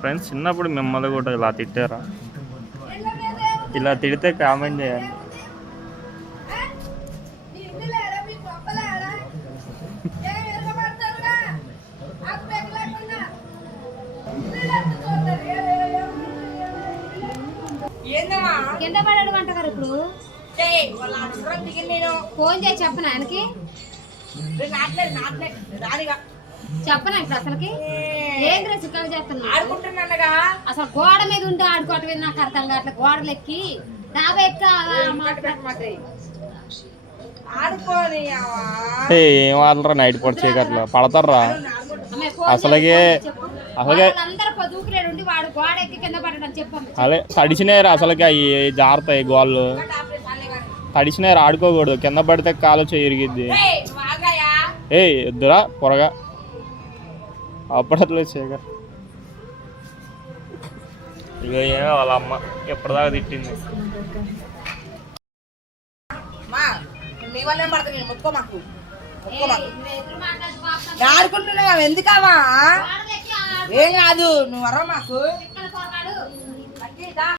Friends చిన్నప్పుడు మిమ్మల్ని కూడా ఇలా తిట్టారా? ఇలా తిడితే కామెంట్ చేయండి. కింద పడాడు వంట గారు. ఇప్పుడు ఫోన్ చేసి చెప్పను ఆయనకి, చెప్పను ఇప్పుడు అసలుకి ఏం డ్రెస్ చేస్తాను. అసలు గోడ మీద ఉండి ఆడుకోవటం మీద నాకు అర్థం కావట్లేదు. గోడలు ఎక్కి డాబా ఎక్క ఏం ఆడరా నైట్ పూట చీకట్లో పడతారా? అసలుగే అదే తడిచినారు అసలుకి అవి జారుతాయి గోళ్ళు. తడిచినారు ఆడుకోకూడదు, కింద పడితే కాలు ఇరిగిద్ది. ఎద్దురా పొరగా అప్పట్లో శేఖర్ ఇక ఏమో వాళ్ళ అమ్మ ఎప్పటిదాకా తిట్టింది. ఆడుకుంటున్నావు ఎందుకవా? ఏం కాదు నువ్వు వరా మాకు.